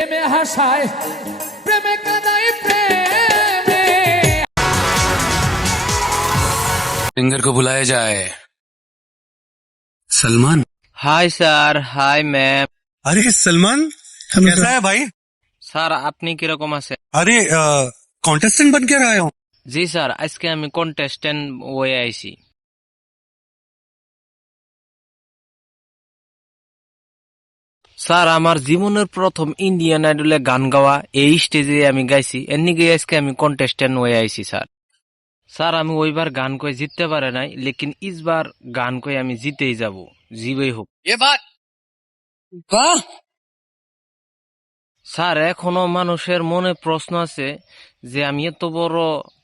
প্রেমে হাসায় প্রেমে কাদাই প্রেমে सिंगर को बुलाया जाए Salman hi sir hi ma'am अरे सलमान कैसा है भाई স্যার আপনি কিরকম আছেন अरे कॉन्टेस्टेंट बन के आए हो জি স্যার আজকে আমি কন্টেস্টেন্ট হয়ে আইছি স্যার আমার জীবনের প্রথম ইন্ডিয়ান আইডলে গান গাওয়া এই স্টেজে আমি গাইছি। এমনি গিয়ে আজকে আমি কন্টেস্টেন্ট হয়ে আইছি স্যার। স্যার আমি ওইবার গান কয়ে জিততে পারে নাই লেকিন ইসবার গান কয়ে আমি জিতেই যাব। জিবেই হোক। এবার স্যার এখনও মানুষের মনে প্রশ্ন আছে যে আমি এত বড়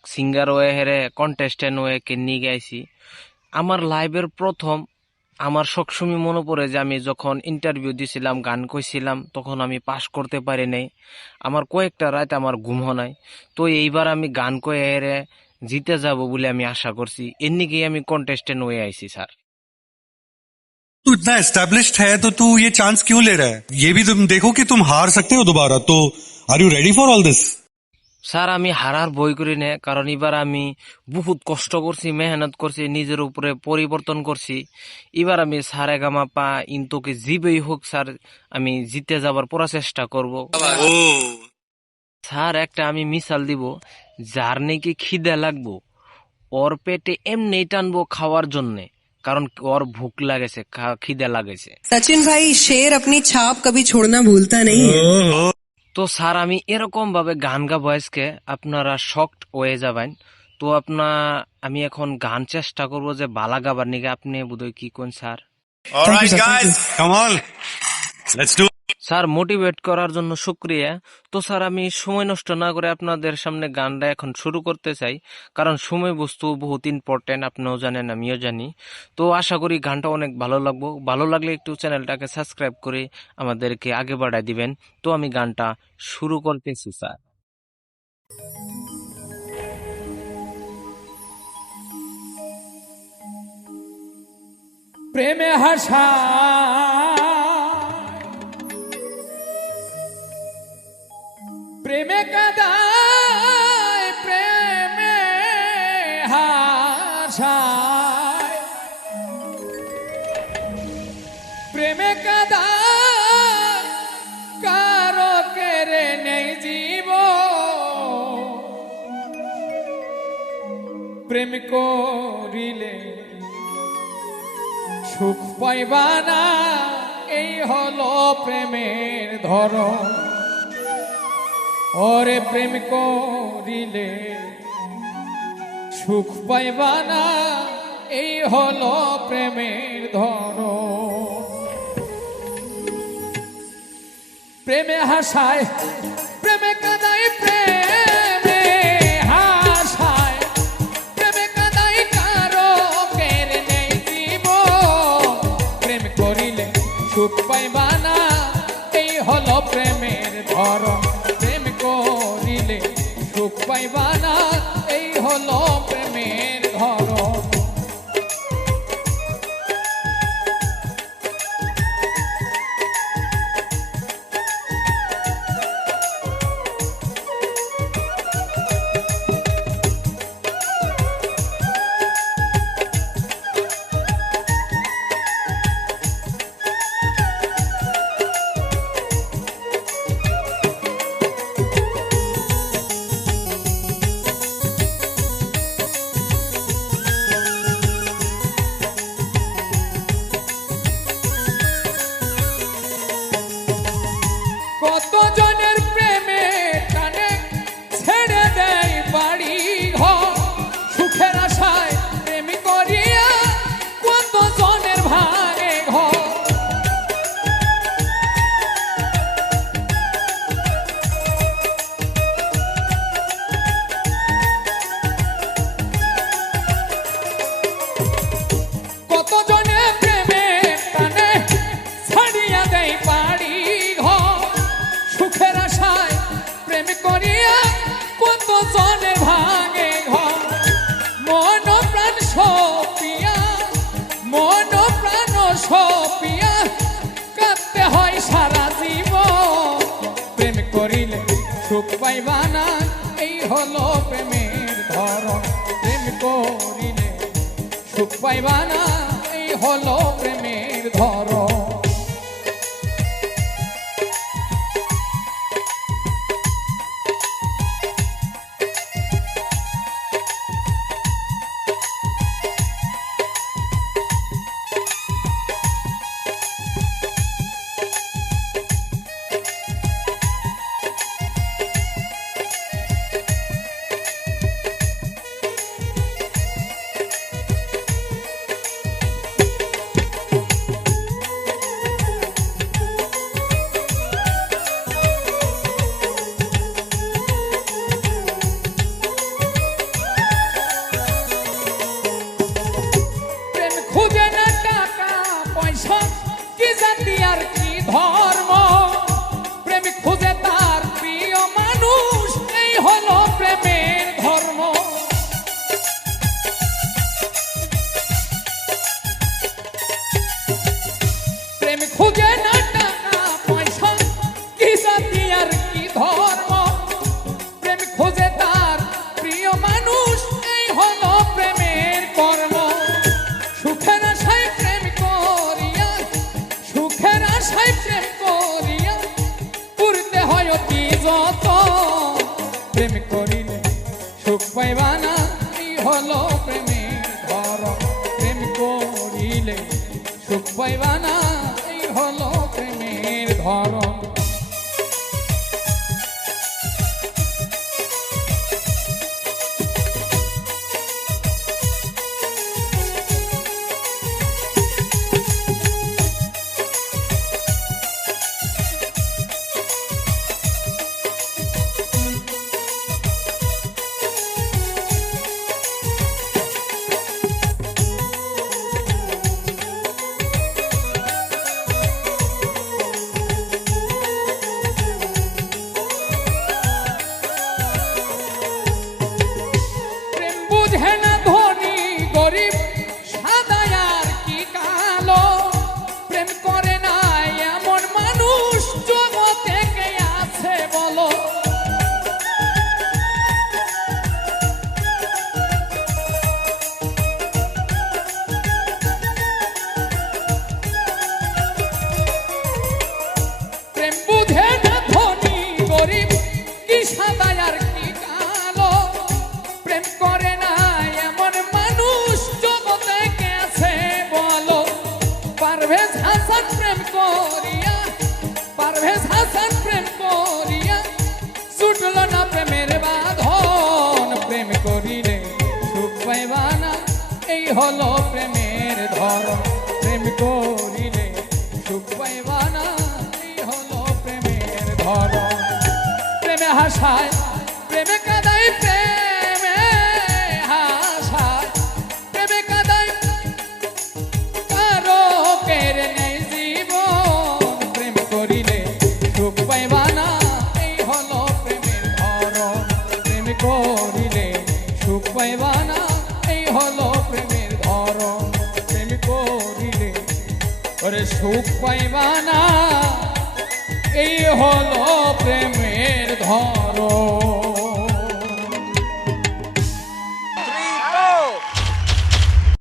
সিঙ্গার হয়ে হেরে কন্টেস্টেন্ট হয়ে কেনি গাইছি? আমার লাইভের প্রথম আমার সবসময় মনে পড়ে যে আমি যখন ইন্টারভিউ দিছিলাম গান কইছিলাম তখন আমি পাশ করতে পারি নাই আমার কয়েকটা রাত আমার ঘুম হয় নাই তো এইবার আমি গান কয়ে হেরে জিতে যাব বলে আমি আশা করছি এর আমি কন্টেস্টেন্ট হয়ে আইছি স্যার तू इतना एस्टेब्लिश्ड है तो तू ये चांस क्यों ले रहा है ये भी तुम देखो कि तुम हार सकते हो दोबारा तो are you ready for all this sir আমি হারার বই করি নে? কারণ এবার আমি বহুত কষ্ট করছি মেহনত করছি নিজের উপরে পরিবর্তন করছি এবার আমি সারে গামা পা ইন্তকে জীবেই হোক স্যার আমি জিতে যাবার পুরা চেষ্টা করব স্যার একটা আমি মিশাল দিব। যার নাকি খিদে লাগবো ওর পেটে এমনি টানবো খাওয়ার জন্যে কারণ ওর ভুক লাগেছে খিদে লাগেছে। সচিন ভাই শের আপনি ছাপ কবি ছোড়না ভুলতা নেই। তো স্যার আমি এরকম ভাবে গান গা আজকে। আপনারা শক্ট হয়ে যাবেন। তো আপনার আমি এখন গান চেষ্টা করব যে বালা গাবার নিগে। আপনি বোধহয় কি কোন sir? All right, guys, come on, let's do. Sir motivate করার জন্য শুক্রিয়া। তো স্যার, আমি সময় নষ্ট না করে আপনাদের সামনে গানটা এখন শুরু করতে চাই, কারণ সময় বস্তু বহুত ইম্পর্টেন্ট আপনিও জানেন, আমিও জানি। তো আশা করি গানটা অনেক ভালো লাগবো। ভালো লাগলে একটু চ্যানেলটাকে সাবস্ক্রাইব করে আমাদেরকে আগে বাড়ায় দিবেন। তো আমি গানটা শুরু করতেছি, স্যার। প্রেমে হাসায় প্রেমে কাদায়, প্রেমে হাসায়। প্রেমে কাদায়, কারও কেড়ে নেই জীব প্রেম করিলে সুখ পাইবা না, এই হলো প্রেমের ধরন। ওরে প্রেম করিলে সুখ পাইবা না এই হলো প্রেমের ধর প্রেমে হাসায় সুখ পাইবা না এই হলো প্রেমের ধরন। প্রেম করিলে সুখ পাইবা না এই হলো প্রেমের ধরন। হলো প্রেমের ধরন প্রেম করিলে সুখ পাইবানা এই হলো প্রেমের ধরন। প্রেম করে না এমন মানুষ পারভেজ হাসান প্রেম করিয়া, পারভেজ হাসান প্রেম করিয়া ছুটল না প্রেমের বাঁধন। প্রেম করিলে সুখ পাইবা না, এই হলো প্রেমের ধরন। প্রেম করিলে সুখ পাইবা না, এই হলো প্রেমের প্রেমে হাসায়, প্রেমে কাদাই প্রেমে হাসায়, প্রেমে কাদাই কারও কেড়ে নেই জীবন। প্রেম করিলে সুখ পাইবা না এই হলো প্রেমের ধরন। প্রেম করিলে সুখ পাইবা না এই হলো প্রেমের ধরন। প্রেম করিলে ওরে সুখ পাইবা না এই হলো প্রেমের ধরন